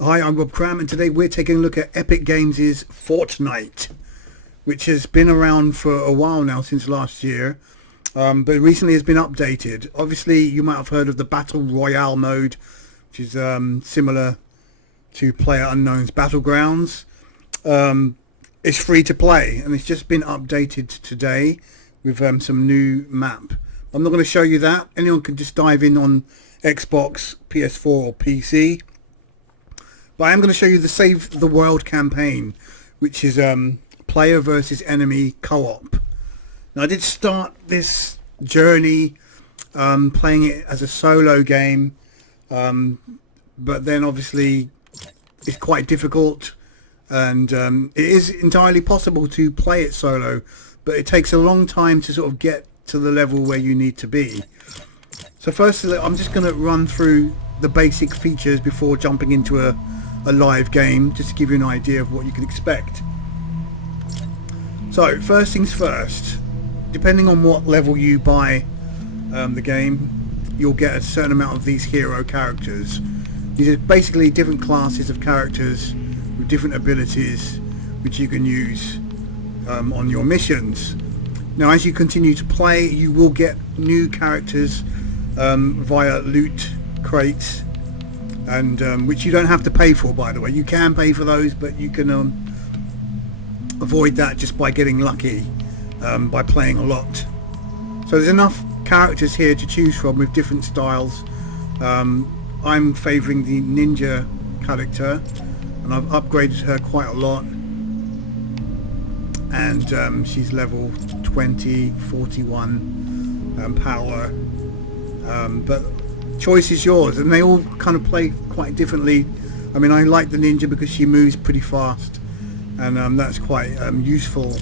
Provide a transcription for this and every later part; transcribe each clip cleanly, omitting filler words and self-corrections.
Hi, I'm Rob Cram, and today we're taking a look at Epic Games' Fortnite, which has been around for a while now, since last year, but recently has been updated. Obviously, you might have heard of the Battle Royale mode, which is similar to PlayerUnknown's Battlegrounds. It's free to play, and it's just been updated today with some new map. I'm not going to show you that. Anyone can just dive in on Xbox, PS4 or PC. But I am going to show you the Save the World campaign, which is player versus enemy co-op. Now, I did start this journey playing it as a solo game, but then obviously it's quite difficult, and it is entirely possible to play it solo, but it takes a long time to sort of get to the level where you need to be. So firstly, I'm just going to run through the basic features before jumping into a live game, just to give you an idea of what you can expect. So first things first, depending on what level you buy the game, you'll get a certain amount of these hero characters. These are basically different classes of characters with different abilities which you can use on your missions. Now, as you continue to play, you will get new characters via loot crates, and which you don't have to pay for, by the way. You can pay for those, but you can avoid that just by getting lucky by playing a lot. So there's enough characters here to choose from with different styles. I'm favouring the ninja character, and I've upgraded her quite a lot, and she's level 20, 41 power, but choice is yours, and they all kind of play quite differently. I mean, I like the ninja because she moves pretty fast, and that's quite useful.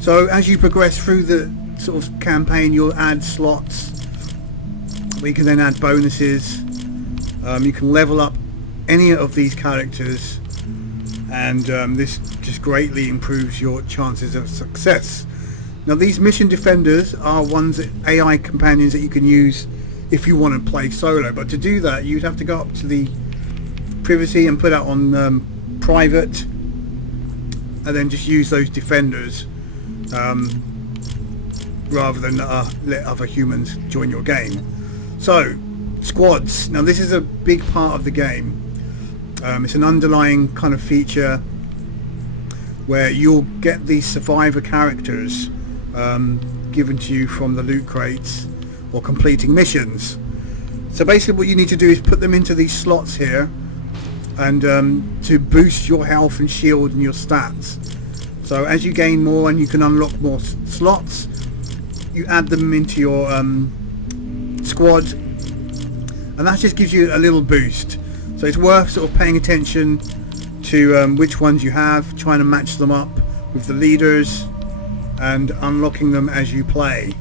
So as you progress through the sort of campaign, you'll add slots where you can then add bonuses. You can level up any of these characters, and this just greatly improves your chances of success. Now, these mission defenders are AI companions that you can use if you want to play solo, but to do that you'd have to go up to the privacy and put out on private, and then just use those defenders rather than let other humans join your game. So squads, now this is a big part of the game. It's an underlying kind of feature where you'll get these survivor characters given to you from the loot crates or completing missions. So basically what you need to do is put them into these slots here, and to boost your health and shield and your stats. So as you gain more and you can unlock more slots, you add them into your squad, and that just gives you a little boost. So it's worth sort of paying attention to which ones you have, trying to match them up with the leaders and unlocking them as you play.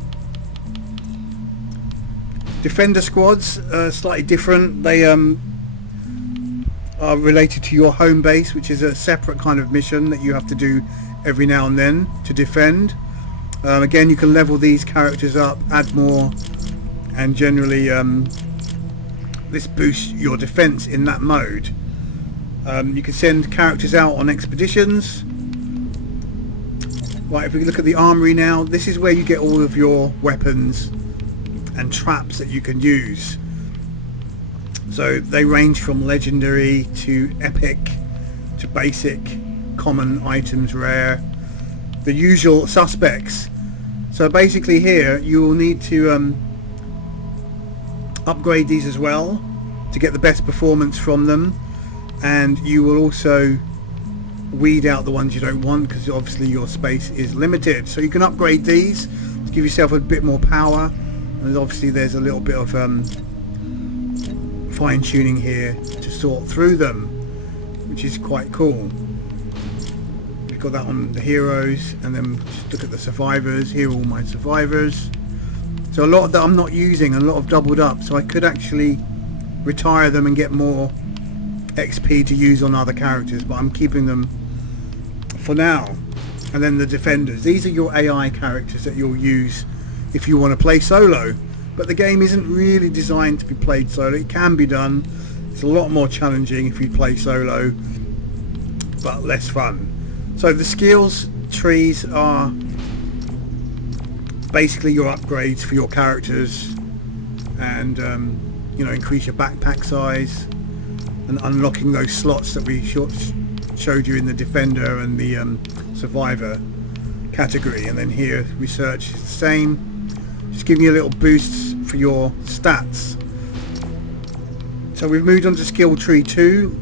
Defender squads are slightly different. They are related to your home base, which is a separate kind of mission that you have to do every now and then to defend. Again, you can level these characters up, add more, and generally this boosts your defense in that mode. You can send characters out on expeditions. Right, if we look at the armory now, this is where you get all of your weapons and traps that you can use. So they range from legendary to epic to basic, common items, rare, the usual suspects. So basically here you will need to upgrade these as well to get the best performance from them, and you will also weed out the ones you don't want, because obviously your space is limited. So you can upgrade these to give yourself a bit more power, and obviously there's a little bit of fine-tuning here to sort through them, which is quite cool. We've got that on the heroes, and then just look at the survivors. Here are all my survivors. So a lot of that I'm not using, a lot of doubled up, so I could actually retire them and get more XP to use on other characters, but I'm keeping them for now. And then the defenders, these are your AI characters that you'll use if you want to play solo, but the game isn't really designed to be played solo. It can be done. It's a lot more challenging if you play solo, but less fun. So the skills trees are basically your upgrades for your characters, and you know, increase your backpack size and unlocking those slots that we showed you in the defender and the survivor category. And then here research is the same, just giving you a little boosts for your stats. So we've moved on to skill tree 2,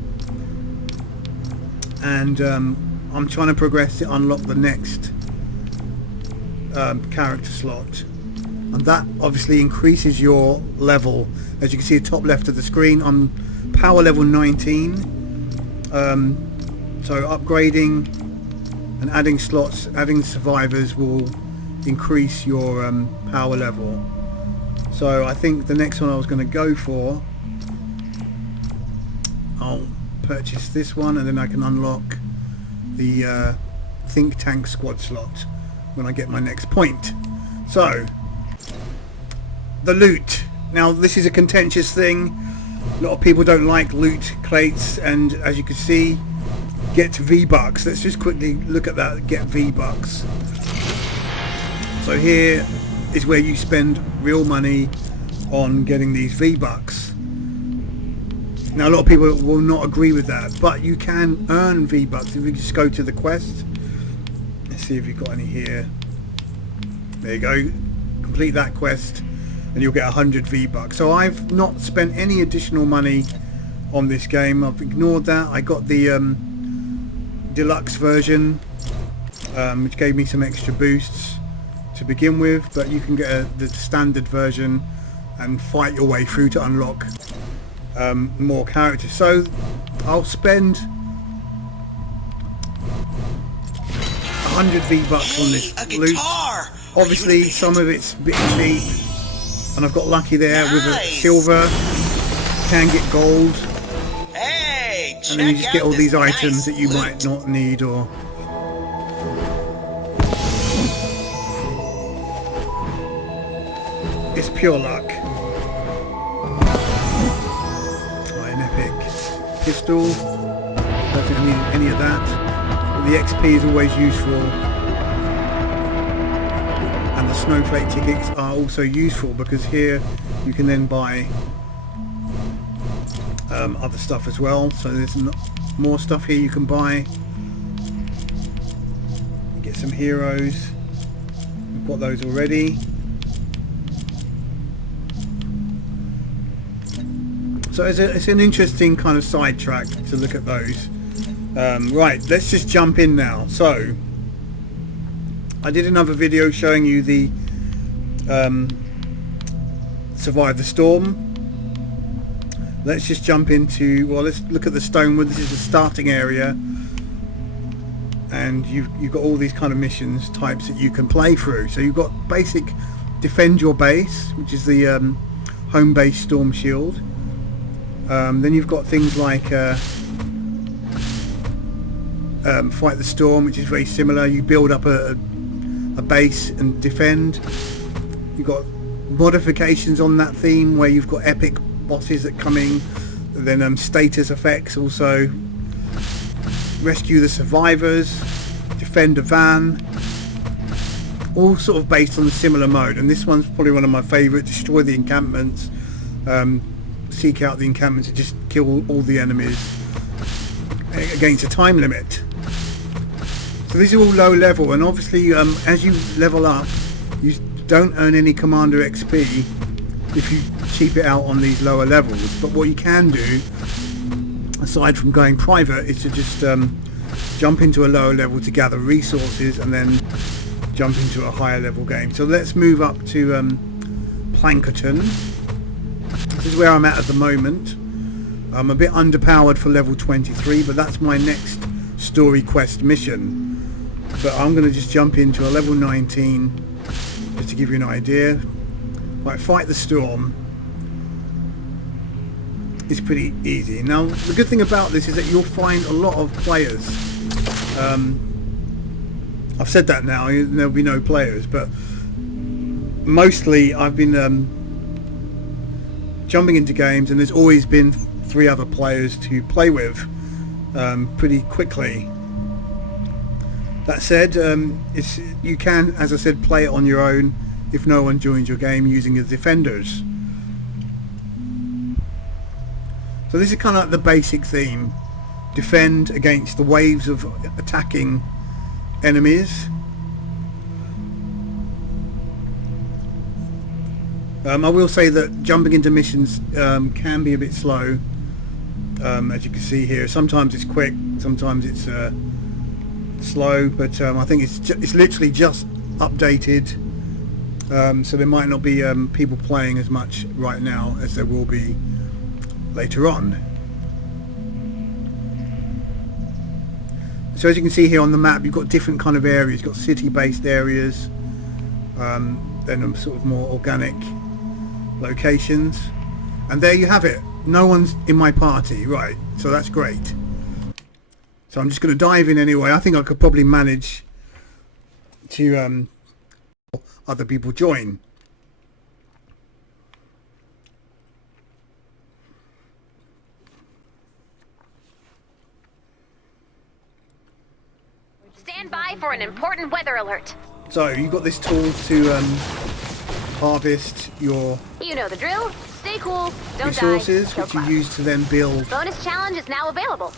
and I'm trying to progress to unlock the next character slot, and that obviously increases your level. As you can see at the top left of the screen, I'm power level 19, so upgrading and adding slots, adding survivors will increase your power level. So I think the next one I was going to go for, I'll purchase this one, and then I can unlock the think tank squad slot when I get my next point. So the loot, now this is a contentious thing. A lot of people don't like loot crates, and as you can see, get V-Bucks. Let's just quickly look at that, get V-Bucks. So here is where you spend real money on getting these V-Bucks. Now a lot of people will not agree with that, but you can earn V-Bucks if you just go to the quest. Let's see if you've got any here. There you go, complete that quest and you'll get 100 V-Bucks. So I've not spent any additional money on this game, I've ignored that. I got the deluxe version, which gave me some extra boosts to begin with, but you can get the standard version and fight your way through to unlock more characters. So I'll spend 100 V-Bucks on this loot. Obviously some of it's a bit cheap, and I've got lucky there with a silver. Can get gold, and then you just get all these items that you might not need, or it's pure luck. Right, an epic pistol. Don't think I need any of that. But the XP is always useful, and the snowflake tickets are also useful because here you can then buy other stuff as well. So there's more stuff here you can buy. Get some heroes. We've got those already. So it's an interesting kind of sidetrack to look at those. Right, let's just jump in now. So I did another video showing you the Survive the Storm. Let's just jump into, well, let's look at the Stonewood. This is the starting area, and you've got all these kind of missions types that you can play through. So you've got basic defend your base, which is the home base storm shield. Then you've got things like fight the storm, which is very similar. You build up a base and defend. You've got modifications on that theme where you've got epic bosses that come in, then status effects also. Rescue the survivors, defend a van, all sort of based on a similar mode. And this one's probably one of my favourite. Destroy the encampments, seek out the encampments and just kill all the enemies against a time limit. So these are all low level, and obviously as you level up you don't earn any commander XP if you cheap it out on these lower levels. But what you can do, aside from going private, is to just jump into a lower level to gather resources and then jump into a higher level game. So let's move up to Plankerton. This is where I'm at the moment. I'm a bit underpowered for level 23, but that's my next story quest mission. But I'm going to just jump into a level 19 just to give you an idea. Right, fight the storm is pretty easy. Now the good thing about this is that you'll find a lot of players. I've said that now, there'll be no players, but mostly I've been jumping into games and there's always been 3 other players to play with pretty quickly. That said, you can, as I said, play it on your own if no one joins your game using the defenders. So this is kind of like the basic theme. Defend against the waves of attacking enemies. I will say that jumping into missions can be a bit slow, as you can see here. Sometimes it's quick, sometimes it's slow, but I think it's literally just updated, so there might not be people playing as much right now as there will be later on. So as you can see here on the map, you've got different kind of areas. You've got city-based areas, then sort of more organic locations, and there you have it. No one's in my party, right? So that's great. So I'm just going to dive in anyway. I think I could probably manage to other people join. Stand by for an important weather alert. So you've got this tool to harvest your You know the drill. Stay cool, don't resources, die, which you use to then build. Bonus challenge is now available.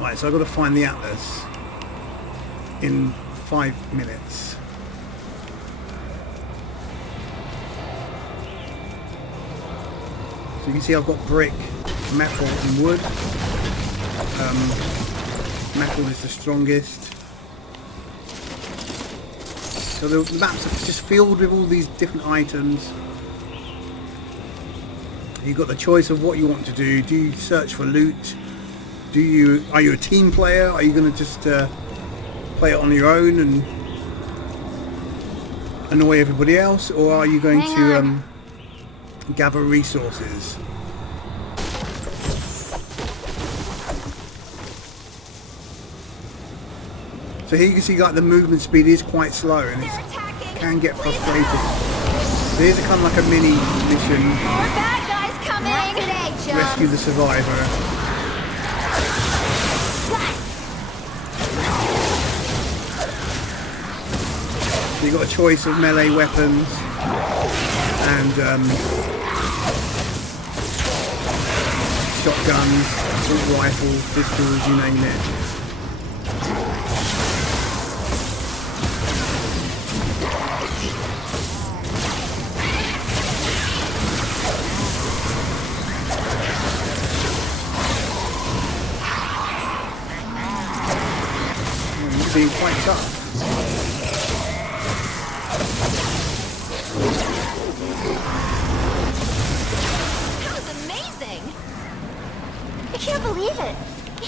Right, so I've got to find the atlas in 5 minutes. So you can see I've got brick, metal and wood. Metal is the strongest. So the maps are just filled with all these different items. You've got the choice of what you want to do. Do you search for loot? Are you a team player? Are you going to just play it on your own and annoy everybody else, or are you going to gather resources? So here you can see like the movement speed is quite slow and it can get frustrating. So here's a kind of like a mini mission. More bad guys coming! Today, Rescue the survivor. So you've got a choice of melee weapons and shotguns, assault rifles, pistols, you name it. Being quite tough. That was amazing! I can't believe it.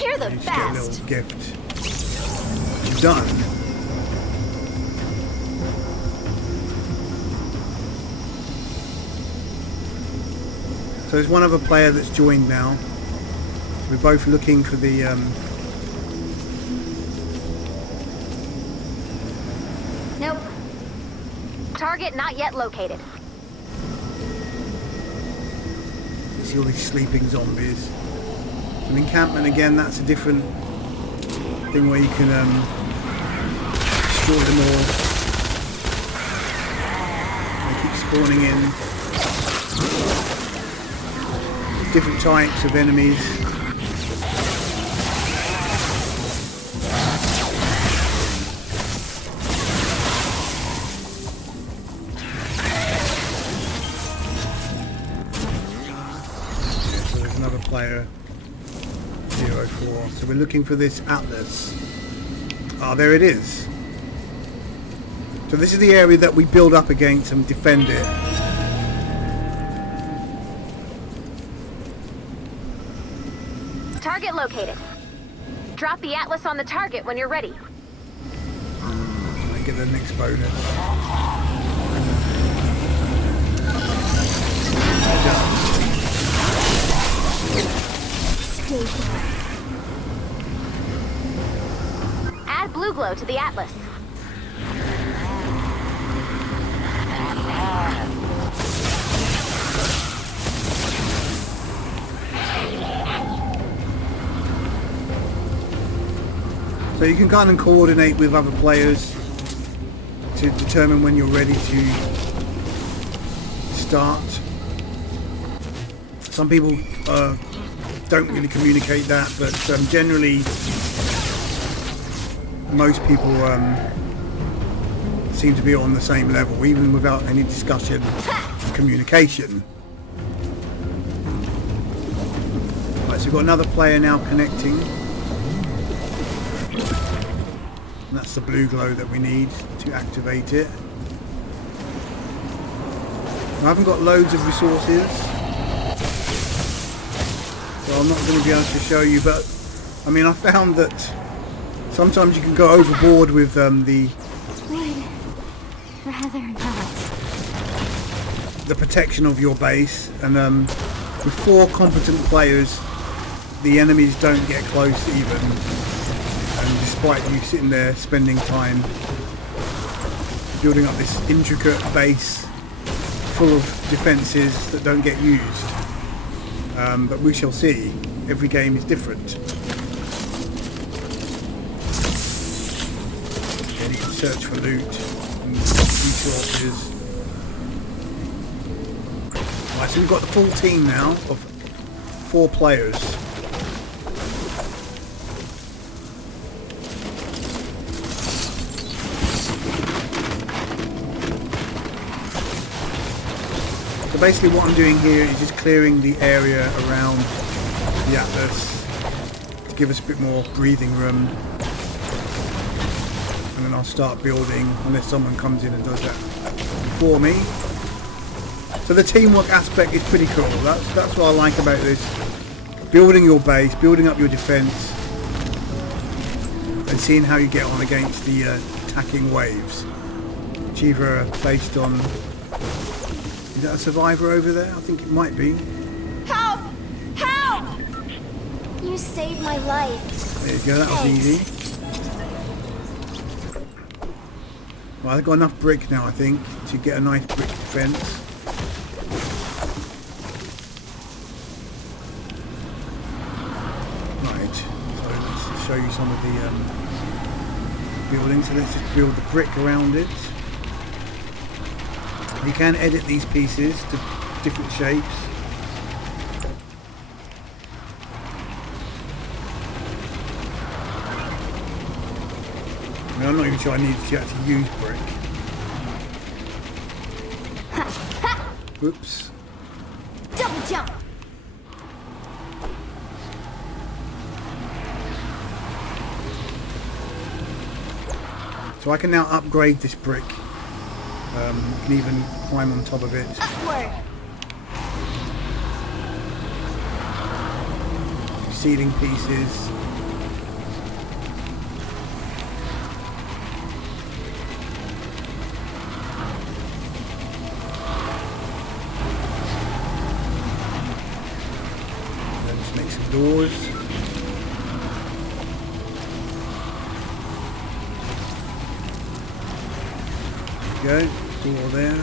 You're the You just get a best. little gift. Done. So there's one other player that's joined now. We're both looking for the Nope. Target not yet located. you see all these sleeping zombies. An encampment again, that's a different thing where you can destroy them all. They keep spawning in. Different types of enemies. Player 04. So we're looking for this atlas. Ah, there it is. So this is the area that we build up against and defend it. Target located. Drop the atlas on the target when you're ready. I get the next bonus. Done. Add blue glow to the atlas. So you can kind of coordinate with other players to determine when you're ready to start. Some people don't really communicate that, but generally most people seem to be on the same level, even without any discussion and communication. Right, so we've got another player now connecting. And that's the blue glow that we need to activate it. I haven't got loads of resources, so I'm not going to be able to show you, but I mean, I found that sometimes you can go overboard with the protection of your base, and with 4 competent players the enemies don't get close even, and despite you sitting there spending time building up this intricate base full of defences that don't get used. But we shall see. Every game is different. And you can search for loot and resources. Right, so we've got the full team now of 4 players. So basically what I'm doing here is just clearing the area around the Atlas to give us a bit more breathing room, and then I'll start building unless someone comes in and does that for me. So the teamwork aspect is pretty cool. That's what I like about this. Building your base, building up your defense, and seeing how you get on against the attacking waves, which either are based on... Is that a survivor over there? I think it might be. Help! Help! You saved my life. There you go, that was easy. Well, I've got enough brick now, I think, to get a nice brick defense. Right, so let's show you some of the buildings. So let's just build the brick around it. You can edit these pieces to different shapes. I mean, I'm not even sure I need to actually use brick. Whoops. Double jump. So I can now upgrade this brick. You can even climb on top of it. Upward. Ceiling pieces. Then just make some doors. There you go. Door there.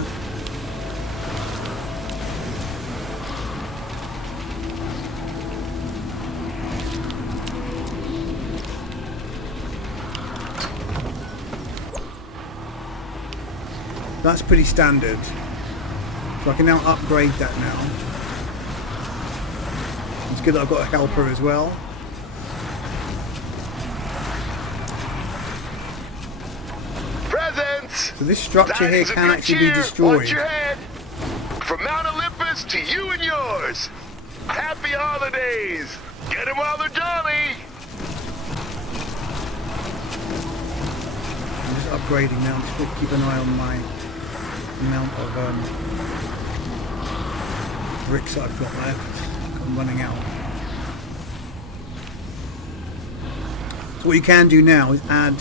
That's pretty standard. So I can now upgrade that now. It's good that I've got a helper as well. So this structure here can actually be destroyed. From Mount Olympus to you and yours. Happy holidays. Get them while they're jolly. I'm just upgrading now. Just to keep an eye on my amount of bricks that I've got left. I'm running out. So what you can do now is add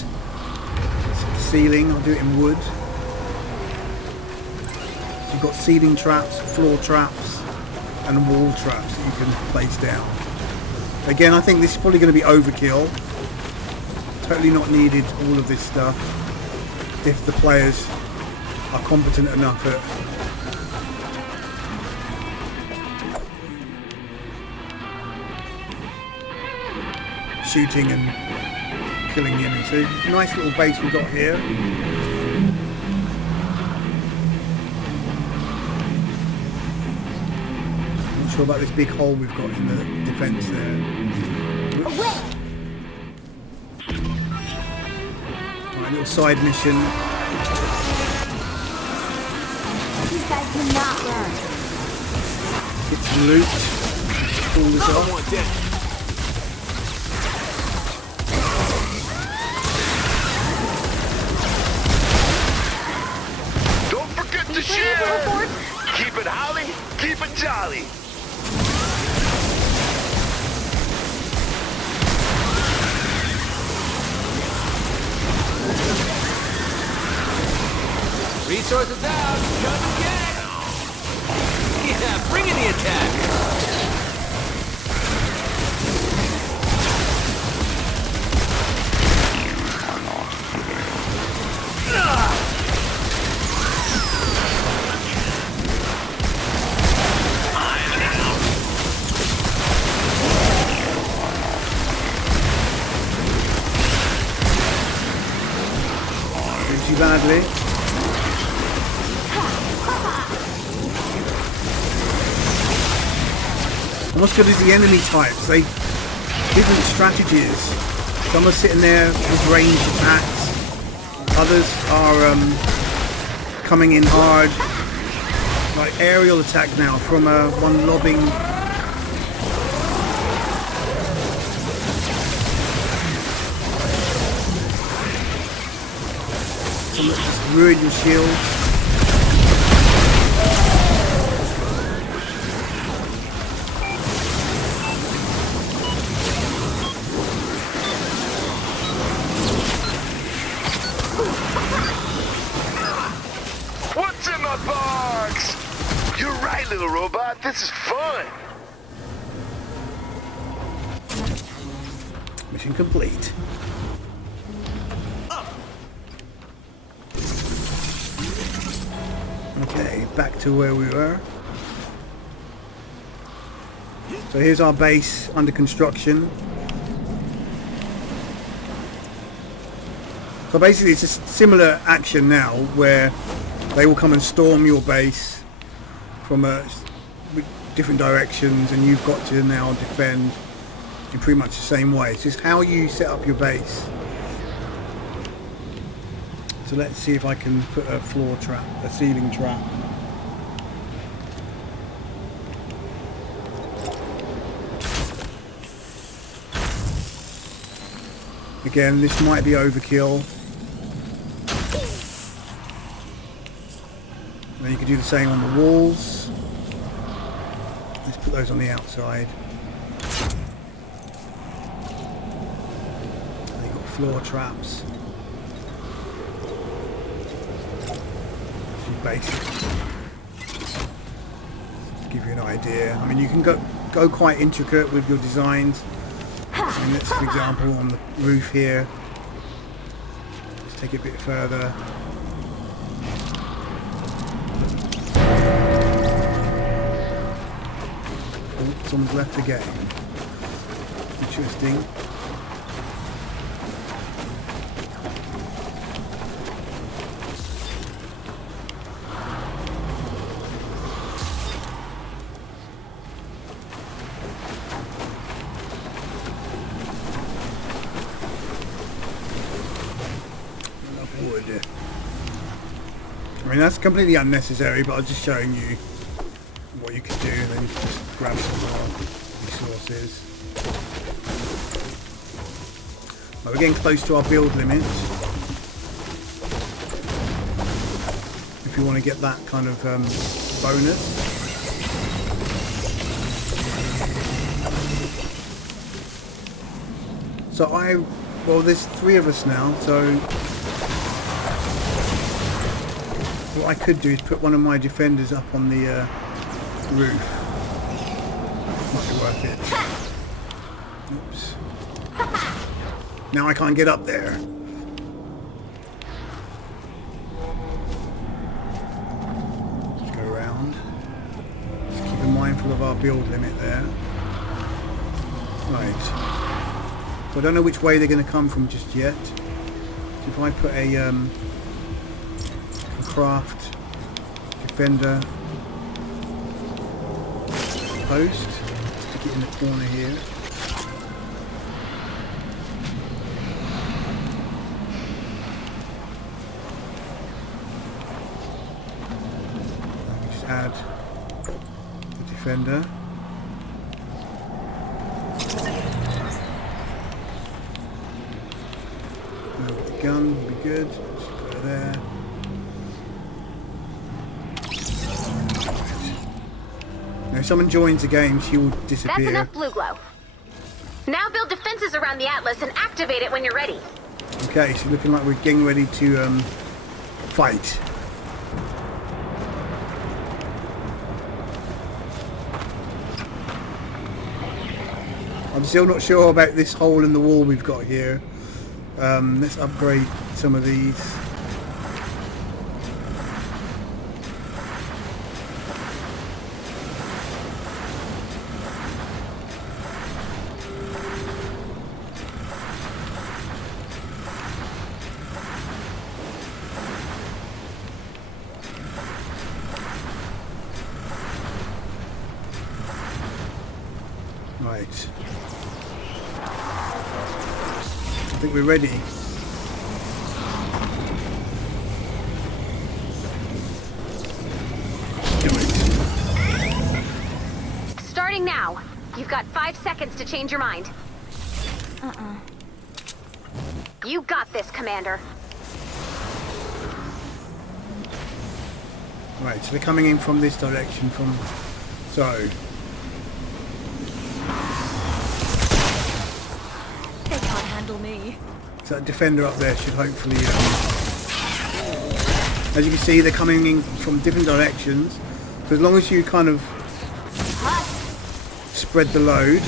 ceiling. I'll do it in wood. So you've got ceiling traps, floor traps, and wall traps that you can place down. Again, I think this is probably going to be overkill. Totally not needed, all of this stuff, if the players are competent enough at shooting and killing the enemy. So nice little base we've got here. Not sure about this big hole we've got in the defence there. Oops. Right, little side mission. These guys cannot run. Get some loot. Pull this off. Don't forget to share. Keep it holly, keep it jolly. Resources out, come and get it! Yeah, bring in the attack! Didn't too badly. And what's good is the enemy types, they different strategies. Some are sitting there with ranged attacks, others are coming in hard, like aerial attack now from one lobbing. Some that just ruin your shields. What's in my box? You're right, little robot. This is fun. Mission complete. Okay, back to where we were. So here's our base under construction. So basically it's a similar action now where they will come and storm your base from different directions and you've got to now defend in pretty much the same way. It's just how you set up your base. So let's see if I can put a floor trap, a ceiling trap. Again, this might be overkill. Then you can do the same on the walls. Let's put those on the outside. And you've got floor traps. Basic. To give you an idea. I mean, you can go quite intricate with your designs. I mean, let's, for example, on the roof here. Let's take it a bit further. Oh, someone's left the game. Interesting. I mean, that's completely unnecessary, but I'm just showing you what you can do, and then you can just grab some more resources. Well, we're getting close to our build limit. If you want to get that kind of bonus. So well, there's 3 of us now, so what I could do is put one of my defenders up on the roof. Might be worth it. Oops. Now I can't get up there. Let's go around. Just keeping mindful of our build limit there. Right. So I don't know which way they're going to come from just yet. So if I put a craft defender post, stick it in the corner here. Just add the defender. The gun will be good. Just put it there. Now, if someone joins the game, she will disappear. That's enough blue glow. Now build defenses around the Atlas and activate it when you're ready. Okay, so looking like we're getting ready to fight. I'm still not sure about this hole in the wall we've got here. Let's upgrade some of these. Right. I think we're ready. Do it. Starting now. You've got 5 seconds to change your mind. You got this, Commander. Right, so they're coming in from this direction so They can't handle me. so that defender up there should hopefully as you can see, they're coming in from different directions. So as long as you kind of spread the load.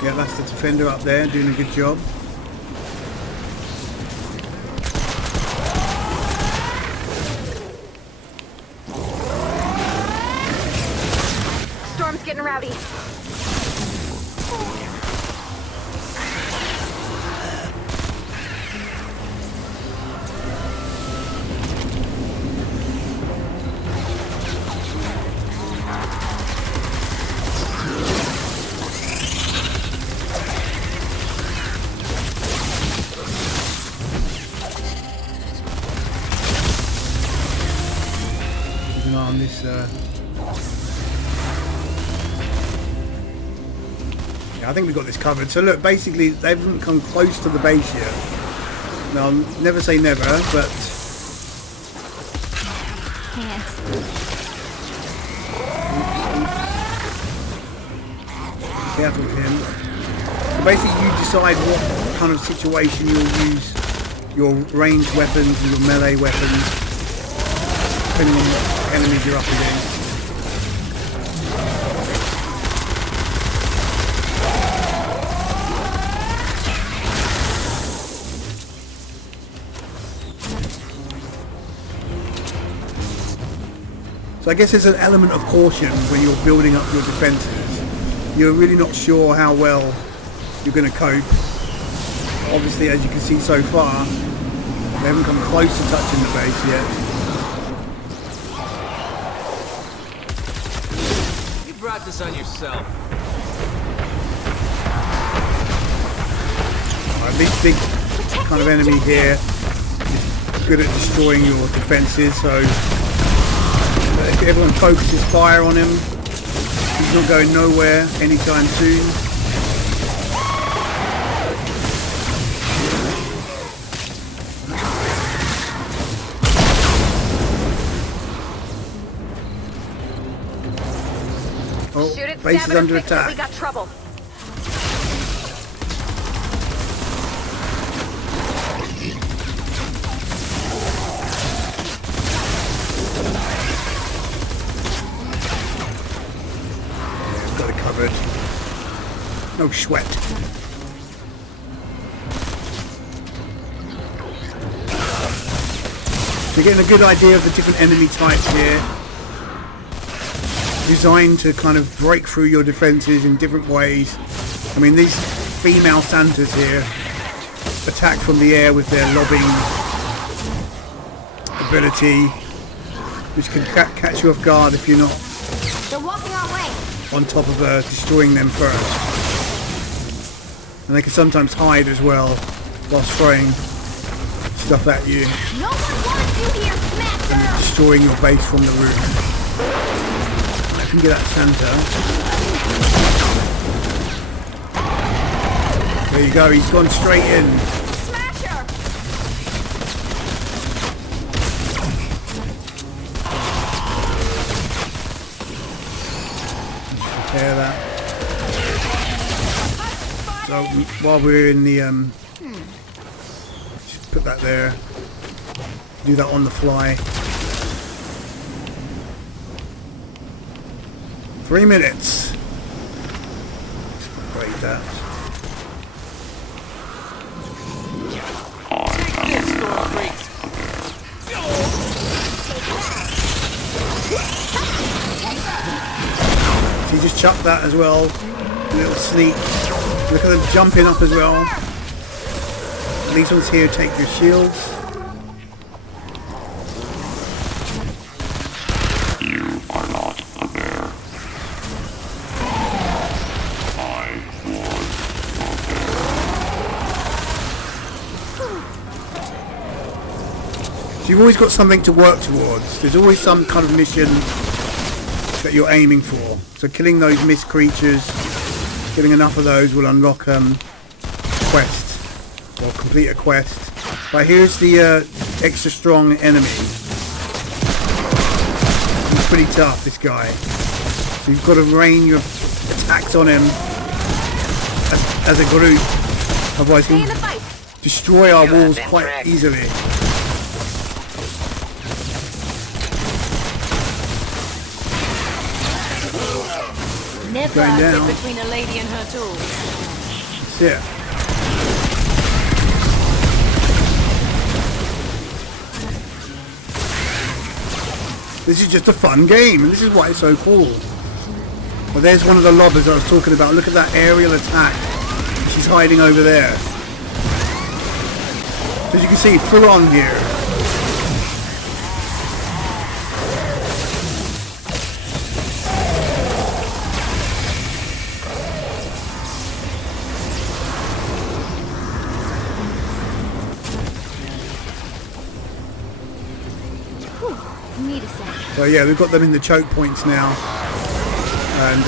Yeah, that's the defender up there doing a good job. Storm's getting rowdy. On this yeah, I think we've got this covered. So look, basically they haven't come close to the base yet. Now, I'll never say never, but careful with him. So basically you decide what kind of situation you'll use your ranged weapons and your melee weapons depending on what enemies you're up against. So I guess there's an element of caution when you're building up your defences. You're really not sure how well you're going to cope. Obviously, as you can see so far, they haven't come close to touching the base yet. Brought this on yourself. This big kind of enemy here is good at destroying your defences, so if everyone focuses fire on him, he's not going nowhere anytime soon. Oh, base is under attack. We got trouble. covered. No sweat. So you're getting a good idea of the different enemy types here. Designed to kind of break through your defenses in different ways. I mean, these female Santas here attack from the air with their lobbing ability, which can catch you off guard if you're not They're walking our way. on top of destroying them first. And they can sometimes hide as well whilst throwing stuff at you, No one wants you here, Smasher! destroying your base from the roof. I can get that Santa. There you go, he's gone straight in. Smasher! Repair that. So while we're in the just put that there. Do that on the fly. 3 minutes. Let's upgrade that. Take this, Storm Freaks. So you just chuck that as well. A little sneak. Look at them jumping up as well. These ones here take your shields. You are not a bear. I was a bear. So you've always got something to work towards. There's always some kind of mission that you're aiming for. So killing those mist creatures, killing enough of those will unlock quests. Or complete a quest. But here's the extra strong enemy. He's pretty tough, this guy. So you've got to rain your attacks on him as a group. Otherwise Stay in he'll the fight. destroy our walls quite easily. Never Going sit down. between a lady and her tools. That's it. This is just a fun game, and this is why it's so cool. Well, there's one of the lobbers I was talking about. Look at that aerial attack. She's hiding over there. So as you can see, full on here. Need a sec. So yeah, we've got them in the choke points now, and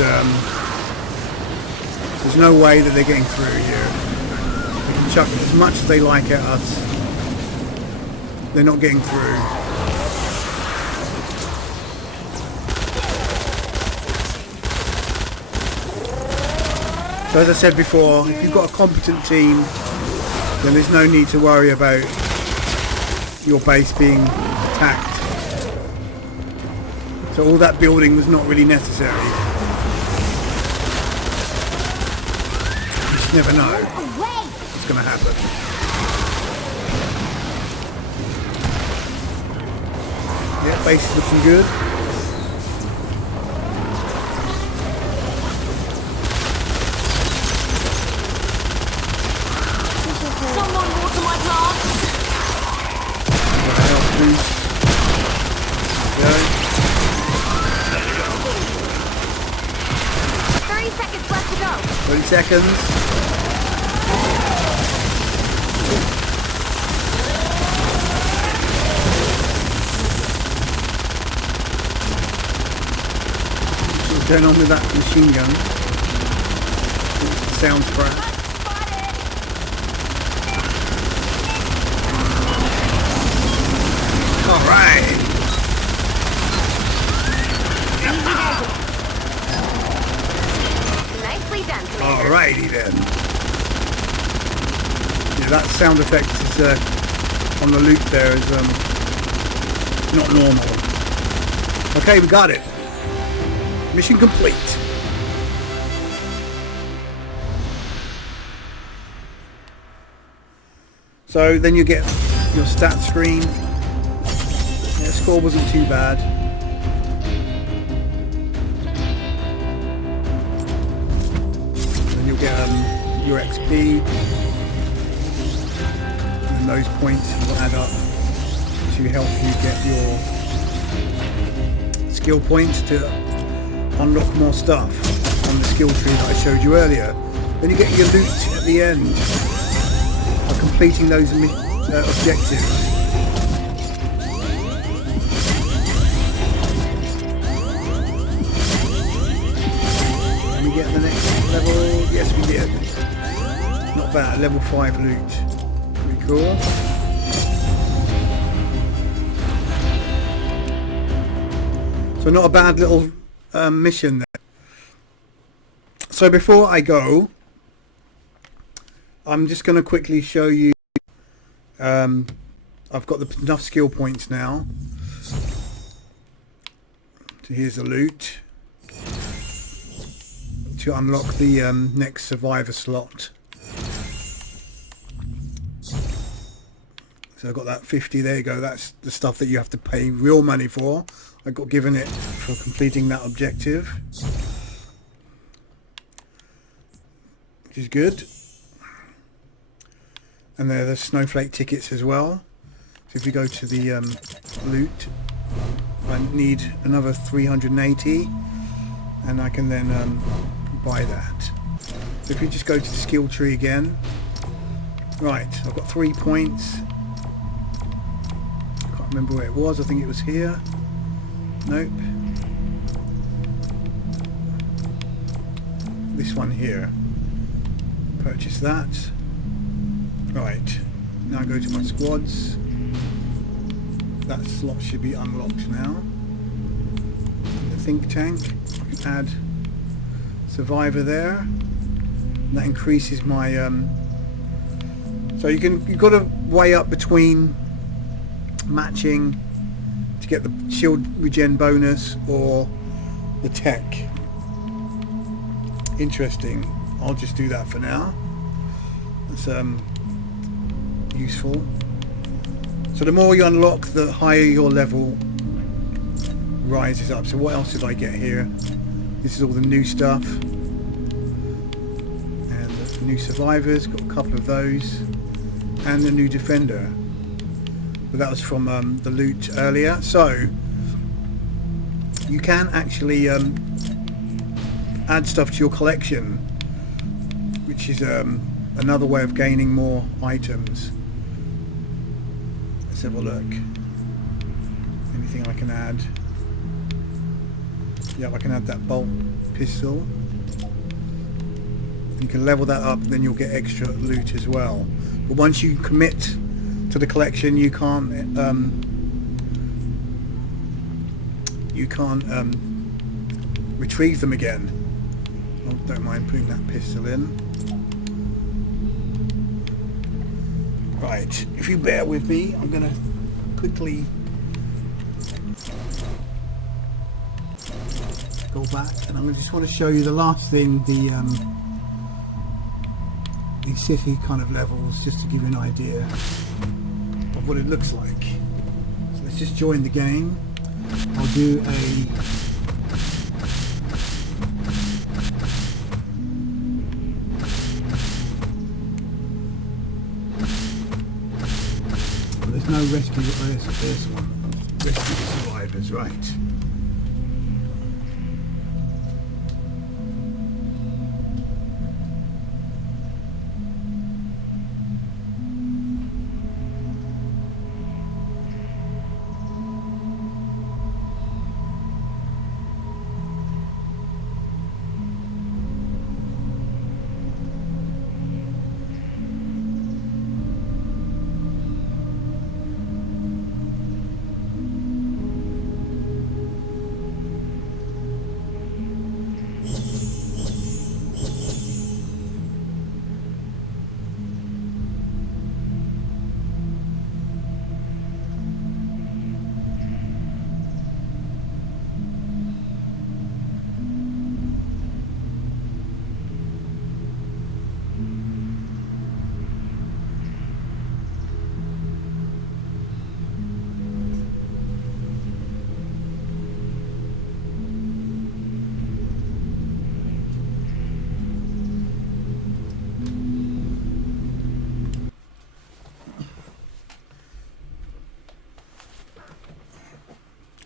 there's no way that they're getting through here. They can chuck as much as they like at us. They're not getting through. So as I said before, if you've got a competent team, then there's no need to worry about your base being attacked. So all that building was not really necessary. You just never know what's going to happen. Yeah, base is looking good. Someone water my plants. Gotta help, please. Go. 30 seconds left to go. 30 seconds. What's going on with that machine gun? Sounds crap. Alright. Nicely done, Commander. Alrighty then. Yeah, that sound effect is on the loop there is not normal. Okay, we got it. Mission complete. So then you get your stat screen. Yeah, the score wasn't too bad. Then you'll get your XP, and those points will add up to help you get your skill points to unlock more stuff on the skill tree that I showed you earlier. Then you get your loot at the end by completing those objectives. Did we get the next level? Yes, we did. Not bad. Level 5 loot. Pretty cool. So not a bad little mission there. So before I go, I'm just going to quickly show you. I've got enough skill points now. So here's the loot to unlock the next survivor slot. So I've got that 50. There you go. That's the stuff that you have to pay real money for. I got given it for completing that objective, which is good. And there are the snowflake tickets as well. So if you go to the loot, I need another 380, and I can then buy that. So if you just go to the skill tree again, right? I've got 3 points. I can't remember where it was. I think it was here. Nope. This one here. Purchase that. Right. Now go to my squads. That slot should be unlocked now. The think tank. I can add survivor there. And that increases my so you've got to weigh up between matching to get the shield regen bonus or the tech. Interesting. I'll just do that for now. That's useful. So the more you unlock, the higher your level rises up. So what else did I get here? This is all the new stuff. And the new survivors, got a couple of those. And the new defender. But that was from the loot earlier. So you can actually add stuff to your collection, which is another way of gaining more items. Let's have a look. Anything I can add? Yep, I can add that bolt pistol. You can level that up, then you'll get extra loot as well. But once you commit to the collection, you can't retrieve them again. I don't mind putting that pistol in. Right, if you bear with me, I'm going to quickly go back, and I just want to show you the last thing, the city kind of levels, just to give you an idea of what it looks like. So let's just join the game. I'll do a there's no rescue. There's one. Rescue the survivors, right?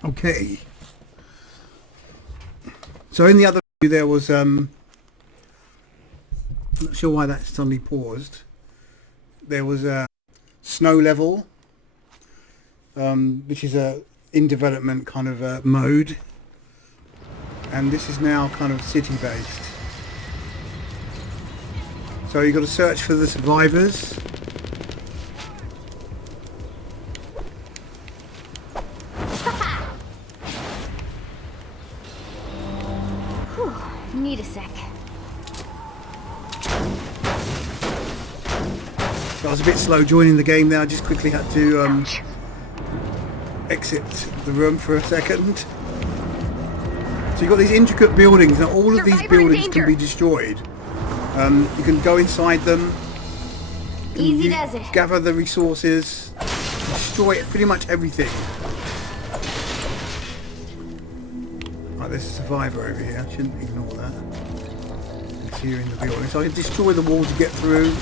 Okay. So in the other video there was I'm not sure why that suddenly paused. There was a snow level, which is a in development kind of a mode, and this is now kind of city based. So you've got to search for the survivors. Whew, need a sec. I was a bit slow joining the game there. I just quickly had to exit the room for a second. So you've got these intricate buildings. Now all of these buildings can be destroyed. You can go inside them. Easy does it. Gather the resources. Destroy pretty much everything. Right, there's a survivor over here. I shouldn't ignore that. It's here in the building. So I can destroy the wall to get through.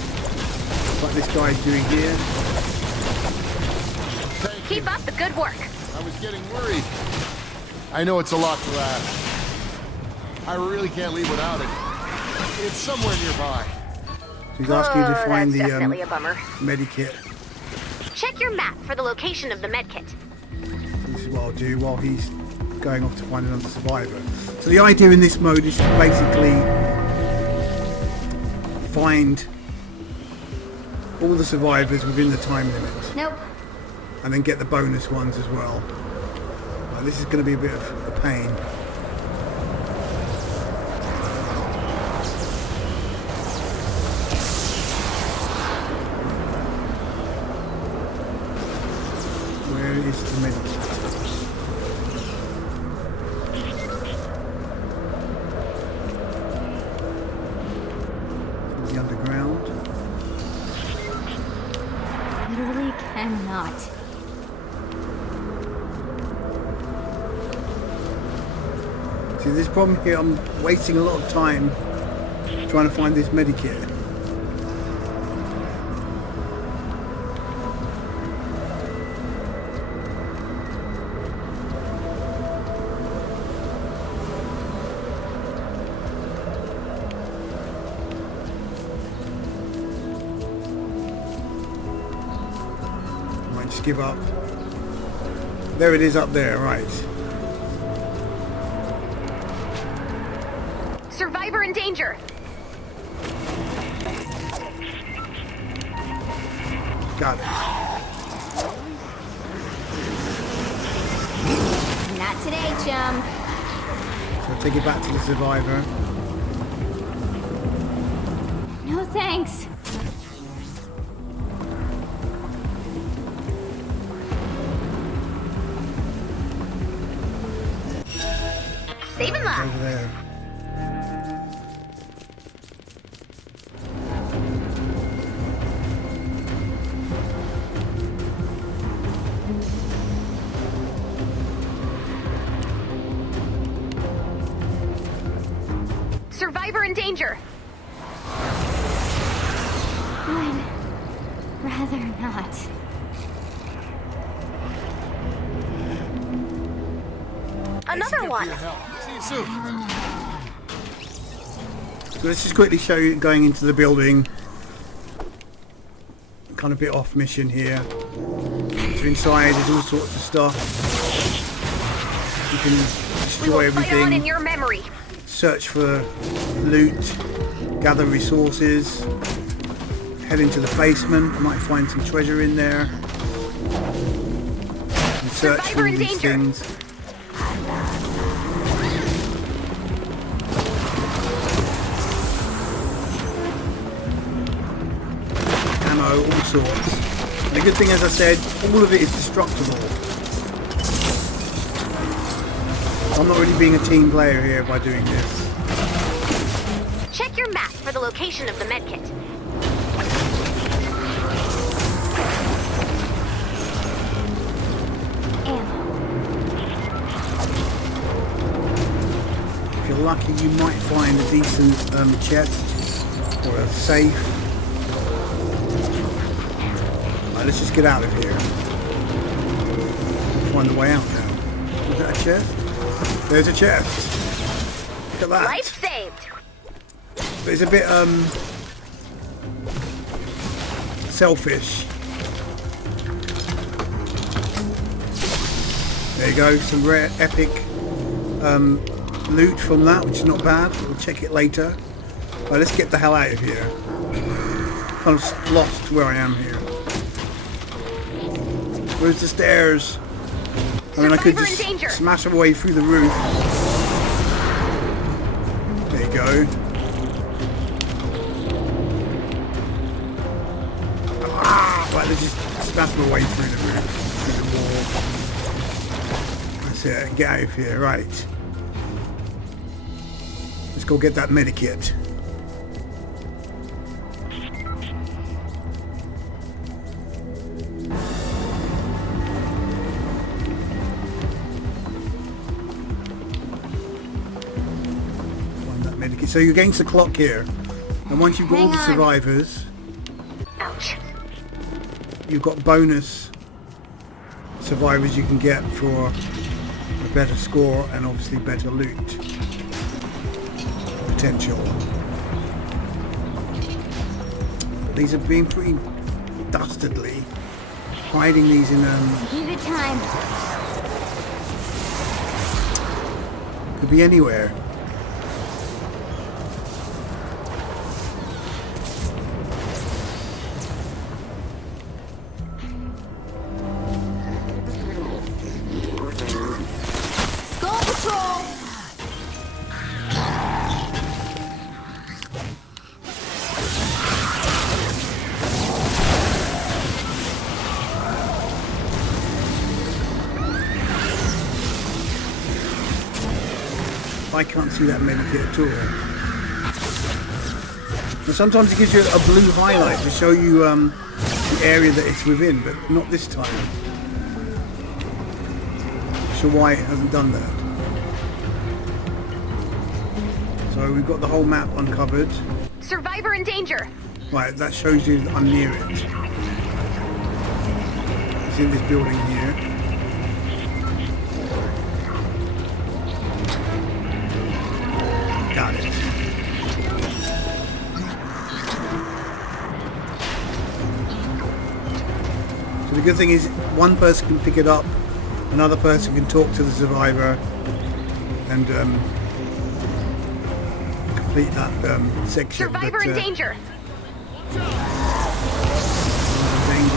Like this guy's doing here. Keep up the good work. I was getting worried. I know it's a lot to ask. I really can't leave without it. It's somewhere nearby. So he's asking you to find that's the definitely a bummer. medikit. Check your map for the location of the medkit. This is what I'll do while he's going off to find another survivor. So the idea in this mode is to basically find all the survivors within the time limit. Nope. And then get the bonus ones as well. Right, this is going to be a bit of a pain. Where is the medikit? The underground. Literally cannot. See, this problem here, I'm wasting a lot of time trying to find this medikit. Might just give up. There it is up there, right. Survivor in danger. Got it. Not today, chum. So take it back to the survivor. No thanks. Saving lives. Over there. Survivor in danger. I'd rather not. Another one. See you soon. So let's just quickly show you going into the building. Kind of a bit off mission here. So inside there's all sorts of stuff. You can destroy everything. In your memory. Search for loot, gather resources, head into the basement. You might find some treasure in there. And search for all these things. Ammo, all sorts. And the good thing, as I said, all of it is destructible. I'm not really being a team player here by doing this. Check your map for the location of the medkit. If you're lucky, you might find a decent chest or a safe. Right, let's just get out of here. Find the way out now. chest? There's a chest. Look at that. Life saved. But it's a bit selfish. There you go, some rare epic loot from that, which is not bad. We'll check it later. Right, let's get the hell out of here. Kind of lost where I am here. Where's the stairs? I mean, I could just smash my way through the roof. There you go. Right, let's just smash my way through the roof. Through the wall. That's it. Get out of here. Right. Let's go get that medikit. So you're against the clock here, and once you've got all the survivors, Ouch. you've got bonus survivors you can get for a better score and obviously better loot potential. These have been pretty dastardly, hiding these in Give it time. could be anywhere. I can't see that medikit at all. And sometimes it gives you a blue highlight to show you the area that it's within, but not this time. Not sure why it hasn't done that. So we've got the whole map uncovered. Survivor in danger. Right, that shows you that I'm near it. It's in this building here. Got it. So the good thing is one person can pick it up, another person can talk to the survivor and complete that section. Survivor in danger. Danger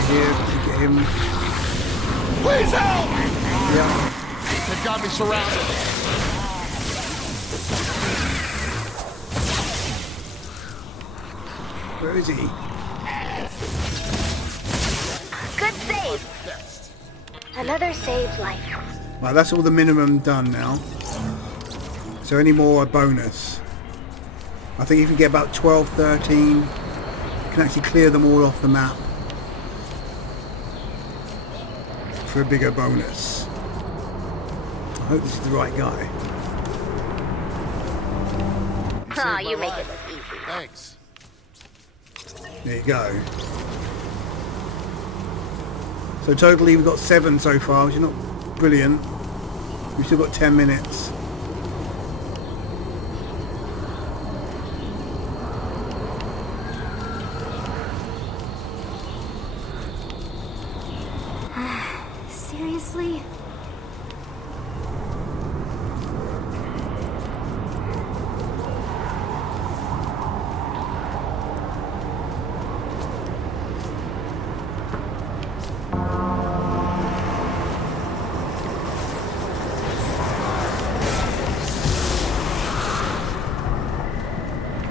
here, to get him. Please help! Yeah. They've got me surrounded. Where is he? Good save. Another saved life. Right, that's all the minimum done now. So any more a bonus. I think if you get about 12, 13, you can actually clear them all off the map for a bigger bonus. I hope this is the right guy. Aw, you make it look easy. Thanks. There you go. So totally we've got 7 so far, which is not brilliant. We've still got 10 minutes. Seriously?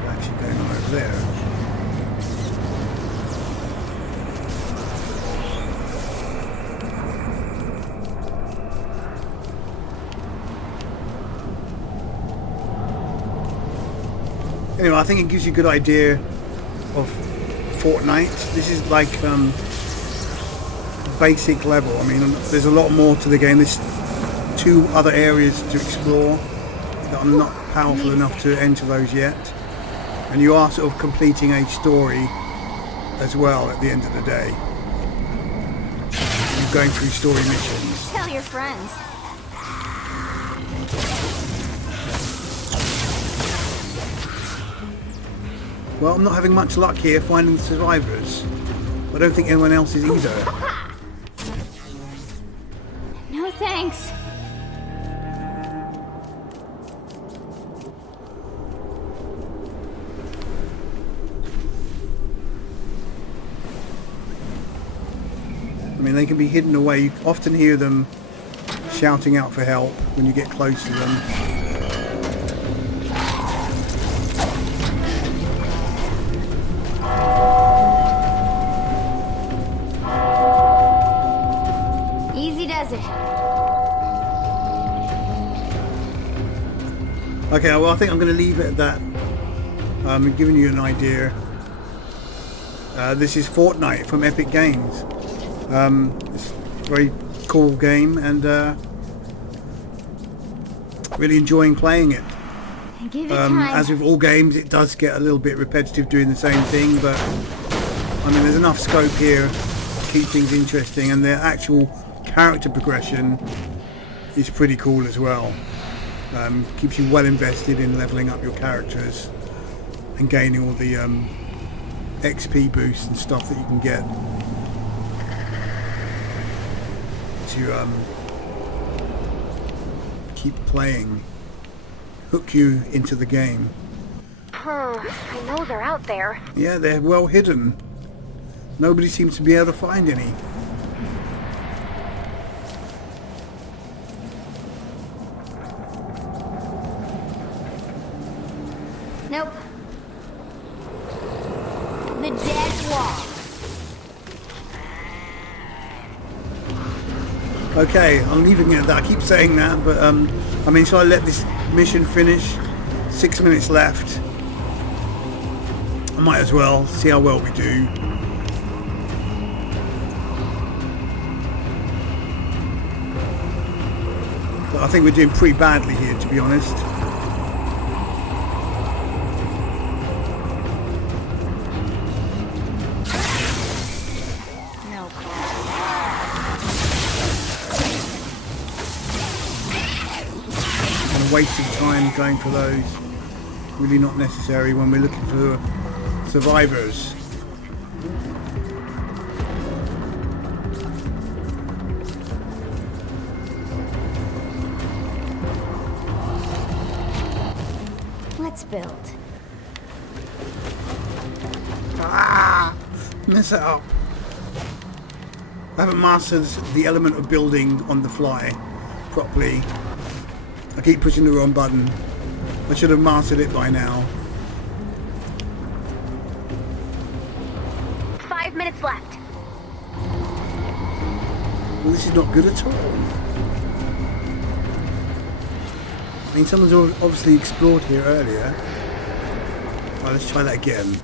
Actually going on over there. Anyway, I think it gives you a good idea of Fortnite. This is like basic level. I mean, there's a lot more to the game. There's 2 other areas to explore that I'm not powerful enough to enter those yet. And you are sort of completing a story as well at the end of the day. You're going through story missions. Tell your friends. Well, I'm not having much luck here finding survivors. I don't think anyone else is either. No thanks. I mean, they can be hidden away. You often hear them shouting out for help when you get close to them. Easy does it. Okay, well, I think I'm going to leave it at that. I'm giving you an idea. This is Fortnite from Epic Games. It's a very cool game, and really enjoying playing it. Give it time. As with all games, it does get a little bit repetitive doing the same thing, but I mean, there's enough scope here to keep things interesting, and the actual character progression is pretty cool as well. Keeps you well invested in leveling up your characters and gaining all the XP boosts and stuff that you can get to keep playing, hook you into the game. I know they're out there. Yeah, they're well hidden. Nobody seems to be able to find any. Nope. The dead wall. Okay, I'm leaving it at that. I keep saying that, but I mean, shall I let this mission finish? 6 minutes left. I might as well see how well we do. But I think we're doing pretty badly here, to be honest. No. Kind of wasting time going for those. Really not necessary when we're looking for survivors. Let's build. Ah! Mess it up. I haven't mastered the element of building on the fly properly. I keep pushing the wrong button. I should have mastered it by now. 5 minutes left. Well, this is not good at all. I mean, someone's obviously explored here earlier. Right, let's try that again.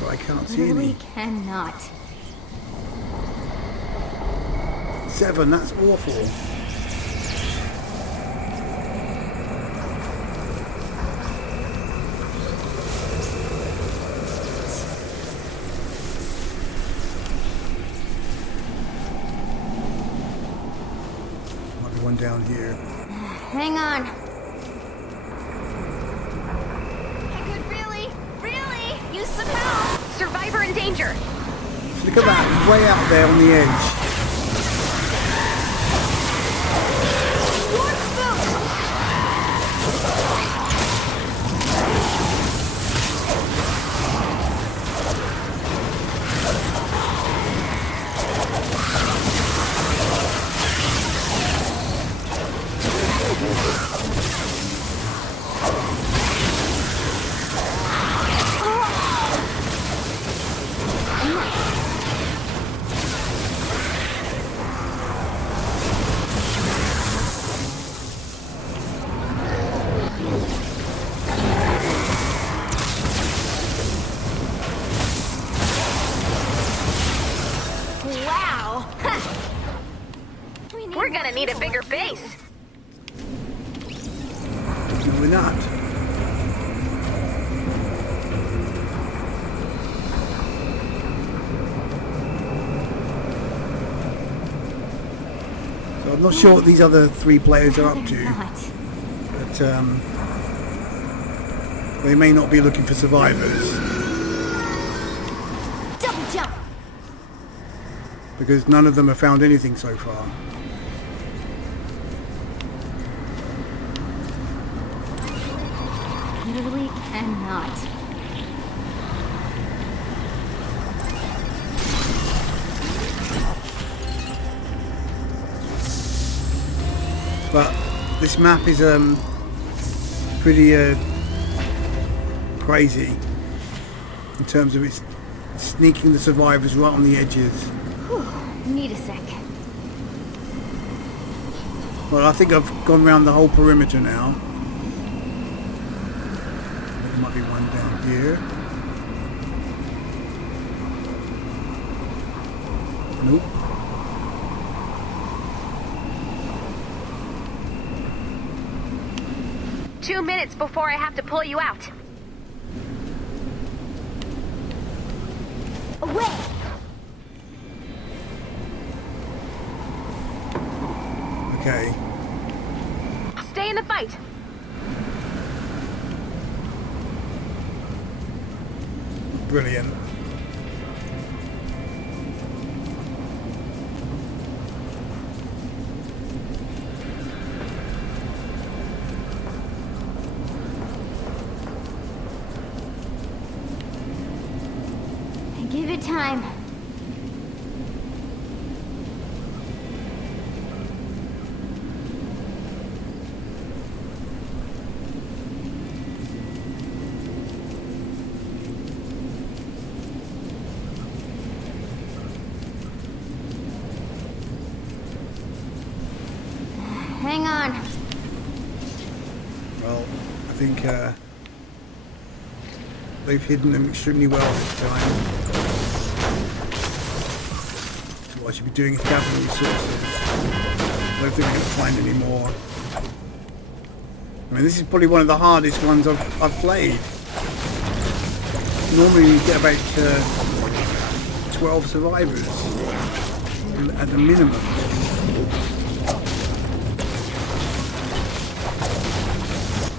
But I can't see Really any. cannot. 7, that's awful. Might be one down here. Hang on. I could really use some help. Survivor in danger. Look at that, way out there on the edge. Wow. We're gonna need a bigger base. No, we're not. So I'm not sure what these other 3 players are up to, Not. but they may not be looking for survivors Double jump. because none of them have found anything so far. Literally cannot. But this map is pretty crazy in terms of its sneaking the survivors right on the edges. Whew. Need a sec. Well, I think I've gone around the whole perimeter now. There might be one down here. Nope. Two minutes before I have to pull you out. Away! Okay. Stay in the fight. Brilliant. Give it time. Hang on. Well, I think they've hidden them extremely well this time. So what I should be doing is gathering resources. I don't think I can find any more. I mean, this is probably one of the hardest ones I've played. Normally you get about 12 survivors at the minimum.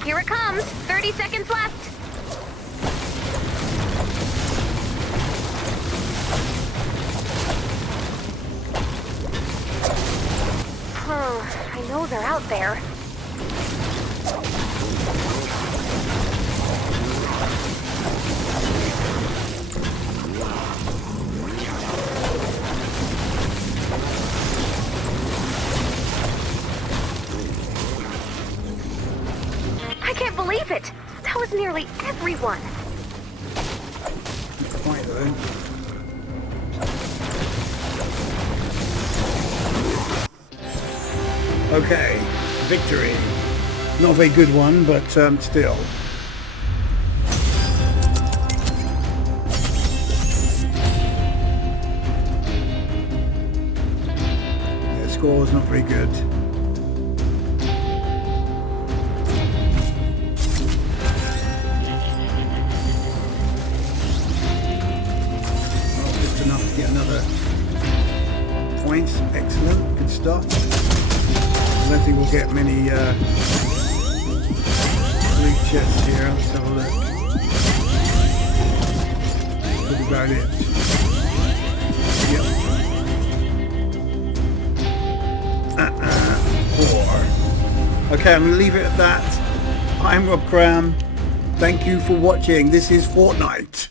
Here it comes. 30 seconds left. I know they're out there. I can't believe it. That was nearly everyone. Not quite though. Okay, victory. Not a very good one, but still. The score's not very good. Well, just enough to get another point. Excellent, good stuff. I don't think we'll get many loot chests here. Let's have a look. That's about it. Yep. 4. Okay, I'm going to leave it at that. I'm Rob Cram. Thank you for watching. This is Fortnite.